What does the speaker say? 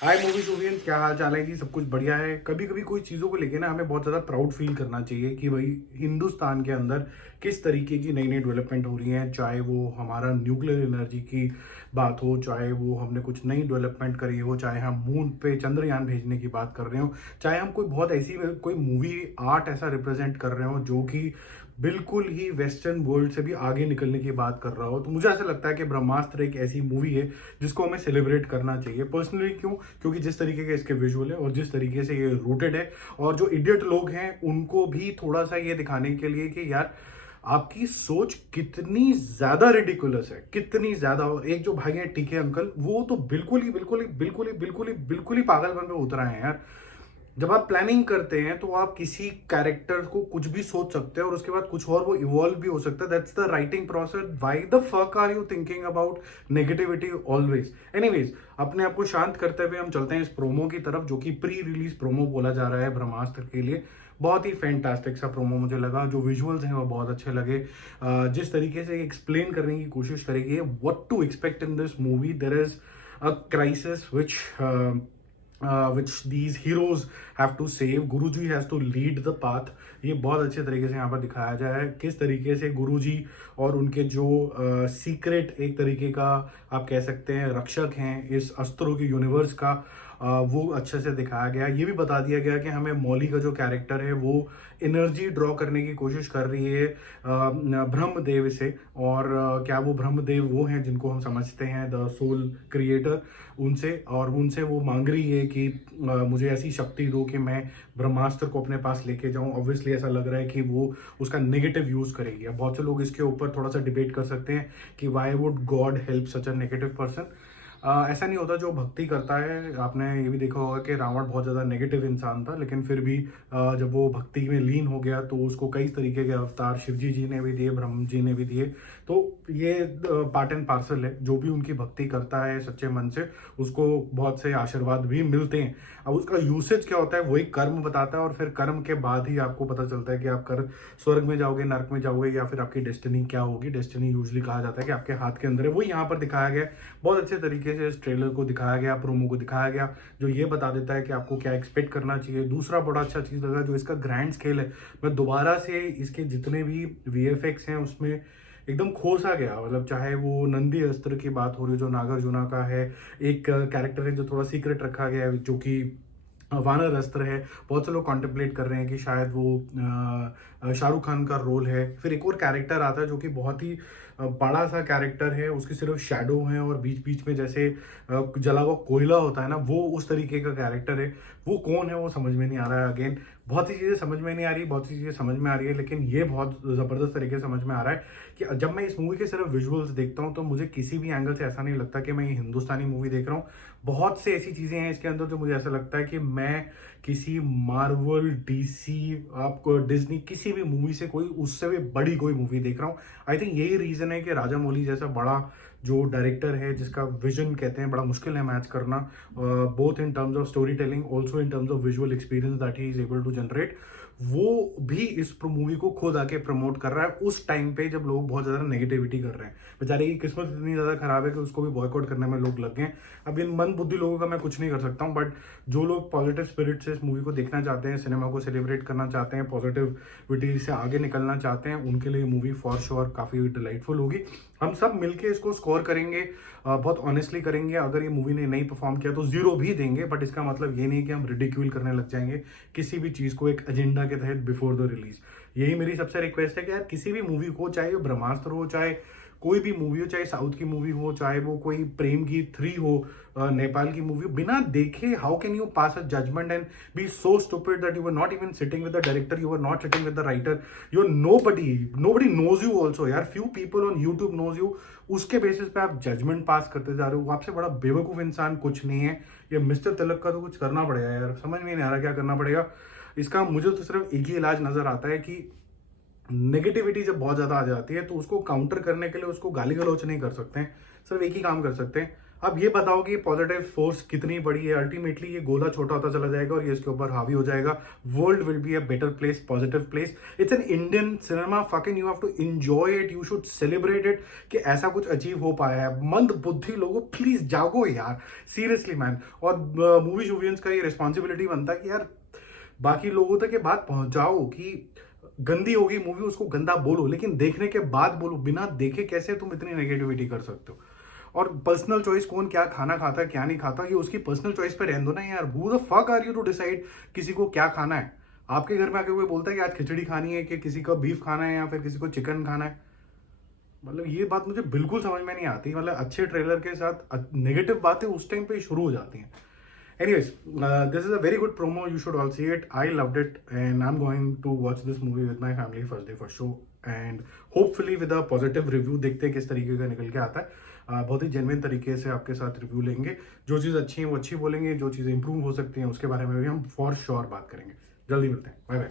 हाय movie शोवियंस, क्या हाल चाल है जी। सब कुछ बढ़िया है। कभी कभी कोई चीज़ों को लेके ना हमें बहुत ज़्यादा प्राउड फील करना चाहिए कि भाई हिंदुस्तान के अंदर किस तरीके की नई नई डेवलपमेंट हो रही है। चाहे वो हमारा न्यूक्लियर एनर्जी की बात हो, चाहे वो हमने कुछ नई डेवलपमेंट करी हो, चाहे हम मून पे चंद्रयान भेजने की बात कर रहे हो, चाहे हम कोई बहुत ऐसी कोई मूवी आर्ट ऐसा रिप्रेजेंट कर रहे हो जो कि बिल्कुल ही वेस्टर्न वर्ल्ड से भी आगे निकलने की बात कर रहा हो। तो मुझे ऐसा लगता है कि ब्रह्मास्त्र एक ऐसी मूवी है जिसको हमें सेलिब्रेट करना चाहिए पर्सनली। क्यों? क्योंकि जिस तरीके के इसके विजुअल है और जिस तरीके से ये रूटेड है, और जो इडियट लोग हैं उनको भी थोड़ा सा ये दिखाने के लिए कि यार आपकी सोच कितनी ज्यादा रिडिकुलस है, कितनी ज्यादा। एक जो भाई है टीके अंकल, वो तो बिल्कुल ही पागलपन पे उतर आए हैं यार। जब आप प्लानिंग करते हैं तो आप किसी कैरेक्टर को कुछ भी सोच सकते हैं और उसके बाद कुछ और वो इवॉल्व भी हो सकता है। That's the writing process. Why the fuck are you thinking about negativity always? Anyways, अपने आप को शांत करते हुए हम चलते हैं इस प्रोमो की तरफ, जो कि प्री रिलीज प्रोमो बोला जा रहा है ब्रह्मास्त्र के लिए। बहुत ही फैंटास्टिक सा प्रोमो मुझे लगा। जो विजुअल्स हैं वो बहुत अच्छे लगे। जिस तरीके से एक्सप्लेन करने की कोशिश करेगी what to expect in this movie, there is a crisis which these heroes have to save. Guruji has to lead the path. ये बहुत अच्छे तरीके से यहाँ पर दिखाया जाए है किस तरीके से गुरुजी और उनके जो सीक्रेट एक तरीके का आप कह सकते हैं रक्षक हैं इस अस्त्रों के यूनिवर्स का, वो अच्छे से दिखाया गया। ये भी बता दिया गया कि हमें मौली का जो कैरेक्टर है वो एनर्जी ड्रॉ करने की कोशिश कर रही है ब्रह्मदेव से। और क्या वो ब्रह्मदेव वो हैं जिनको हम समझते हैं द सोल क्रिएटर, उनसे। और उनसे वो मांग रही है कि मुझे ऐसी शक्ति दो कि मैं ब्रह्मास्त्र को अपने पास लेके जाऊं। ऑब्वियसली ऐसा लग रहा है कि वो उसका नेगेटिव यूज करेगी। अब बहुत से लोग इसके ऊपर थोड़ा सा डिबेट कर सकते हैं कि why would God help such a negative person. ऐसा नहीं होता। जो भक्ति करता है, आपने ये भी देखा होगा कि रावण बहुत ज़्यादा नेगेटिव इंसान था, लेकिन फिर भी जब वो भक्ति में लीन हो गया तो उसको कई तरीके के अवतार शिवजी जी ने भी दिए, ब्रह्म जी ने भी दिए। तो ये पार्ट एंड पार्सल है। जो भी उनकी भक्ति करता है सच्चे मन से, उसको बहुत से आशीर्वाद भी मिलते हैं। अब उसका यूसेज क्या होता है वही कर्म बताता है, और फिर कर्म के बाद ही आपको पता चलता है कि आप कर स्वर्ग में जाओगे, नरक में जाओगे, या फिर आपकी डेस्टिनी क्या होगी। डेस्टिनी यूजली कहा जाता है कि आपके हाथ के अंदर है। वो यहाँ पर दिखाया गया है बहुत अच्छे तरीके से। इस ट्रेलर को दिखाया गया, प्रोमो को दिखाया गया, जो ये बता देता है कि आपको क्या एक्सपेक्ट करना चाहिए। दूसरा बड़ा अच्छा चीज़ लगा जो इसका ग्रैंड स्केल है। मैं दोबारा से इसके जितने भी वीएफएक्स हैं उसमें एकदम खो सा गया। मतलब चाहे वो नंदी अस्त्र की बात हो रही है जो नागार्जुना का है, एक कैरेक्टर है जो थोड़ा सीक्रेट रखा गया है जो कि वानर अस्त्र है। बहुत से लोग कॉन्टेम्पलेट कर रहे हैं कि शायद वो शाहरुख खान का रोल है। फिर एक और कैरेक्टर आता है जो कि बहुत ही बड़ा सा कैरेक्टर है, उसकी सिर्फ शेडो है और बीच बीच में जैसे जला हुआ कोयला होता है ना, वो उस तरीके का कैरेक्टर है। वो कौन है वो समझ में नहीं आ रहा है। अगेन बहुत सी चीज़ें समझ में नहीं आ रही, बहुत सी चीज़ें समझ में आ रही है, लेकिन ये बहुत ज़बरदस्त तरीके से समझ में आ रहा है कि जब मैं इस मूवी के सिर्फ विजुअल्स देखता हूँ तो मुझे किसी भी एंगल से ऐसा नहीं लगता कि मैं ये हिंदुस्तानी मूवी देख रहा हूँ। बहुत से ऐसी चीज़ें हैं इसके अंदर जो मुझे ऐसा लगता है कि मैं किसी मार्वल, डीसी, आपको डिज्नी, किसी भी मूवी से कोई उससे भी बड़ी कोई मूवी देख रहा हूँ। आई थिंक यही रीज़न है कि राजा मौली जैसा बड़ा जो डायरेक्टर है, जिसका विजन कहते हैं बड़ा मुश्किल है मैच करना, both in terms of story telling, also in terms of visual experience that he is able to generate, वो भी इस मूवी को खुद आके प्रमोट कर रहा है उस टाइम पे जब लोग बहुत ज्यादा नेगेटिविटी कर रहे हैं। बेचारे की किस्मत इतनी ज्यादा खराब है कि उसको भी बॉयकॉट करने में लोग लग गए। अब इन मंद बुद्धि लोगों का मैं कुछ नहीं कर सकता हूँ, बट जो लोग पॉजिटिव स्पिरिट से इस मूवी को देखना चाहते हैं, सिनेमा को सेलिब्रेट करना चाहते हैं, पॉजिटिविटी से आगे निकलना चाहते हैं, उनके लिए मूवी फॉर श्योर काफी डिलाइटफुल होगी। हम सब मिलके इसको स्कोर करेंगे, बहुत ऑनेस्टली करेंगे। अगर ये मूवी ने नहीं परफॉर्म किया तो 0 भी देंगे, बट इसका मतलब ये नहीं कि हम रिडिक्यूल करने लग जाएंगे किसी भी चीज़ को एक एजेंडा के तहत बिफोर द रिलीज। यही मेरी सबसे रिक्वेस्ट है कि यार किसी भी मूवी को, चाहे वो ब्रह्मास्त्र हो, चाहे कोई भी मूवी हो, चाहे साउथ की मूवी हो, चाहे वो कोई प्रेम की 3 हो, नेपाल की मूवी, बिना देखे how can you pass a judgement and be so stupid that you are not even sitting with the director, you are not sitting with the writer, you are nobody knows you also. यार few people on YouTube knows you, उसके basis पे आप judgement पास करते जा रहे हो। आपसे बड़ा बेवकूफ इंसान कुछ नहीं है। ये मिस्टर तिलक का तो कुछ करना पड़ेगा यार, समझ में नहीं आ रहा क्या करना पड़ेगा इसका। मुझे तो सिर्फ एक ही इलाज नजर आता है कि नेगेटिविटी जब बहुत ज्यादा आ जाती है तो उसको काउंटर करने के लिए उसको गाली गलौच नहीं कर सकते हैं, सिर्फ एक ही काम कर सकते हैं, अब ये बताओ कि पॉजिटिव फोर्स कितनी बड़ी है। अल्टीमेटली ये गोला छोटा होता चला जाएगा और ये इसके ऊपर हावी हो जाएगा। World will be a better place, positive place. It's an Indian cinema, fucking you have to enjoy it, you should celebrate it कि ऐसा कुछ अचीव हो पाया है। मंद बुद्धि लोगों प्लीज जागो यार, सीरियसली मैन। और मूवी शूवियंस का ये रिस्पॉन्सिबिलिटी बनता है कि यार बाकी लोगों तक ये बात पहुंचाओ कि गंदी होगी मूवी, उसको गंदा बोलो, लेकिन देखने के बाद बोलो। बिना देखे कैसे तुम इतनी नेगेटिविटी कर सकते हो। और पर्सनल चॉइस, कौन क्या खाना खाता है क्या नहीं खाता, ये उसकी पर्सनल चॉइस पे रहने दो ना यार। Who the fuck are you to decide किसी को क्या खाना है। आपके घर में आके कोई बोलता है कि आज खिचड़ी खानी है, कि किसी को बीफ खाना है या फिर किसी को चिकन खाना है। मतलब ये बात मुझे बिल्कुल समझ में नहीं आती। मतलब अच्छे ट्रेलर के साथ नेगेटिव बातें उस टाइम पे शुरू हो जाती हैं। Anyways, this is a very good promo. You should all see it. I loved it, and I'm going to watch this movie with my family first day for sure. And hopefully with a positive review, देखते हैं किस तरीके का निकल के आता है। बहुत ही जेन्युइन तरीके से आपके साथ रिव्यू लेंगे। जो चीज़ अच्छी है वो अच्छी बोलेंगे, जो चीज़ें इंप्रूव हो सकती हैं उसके बारे में भी हम फॉर श्योर बात करेंगे। जल्दी मिलते हैं, बाय बाय।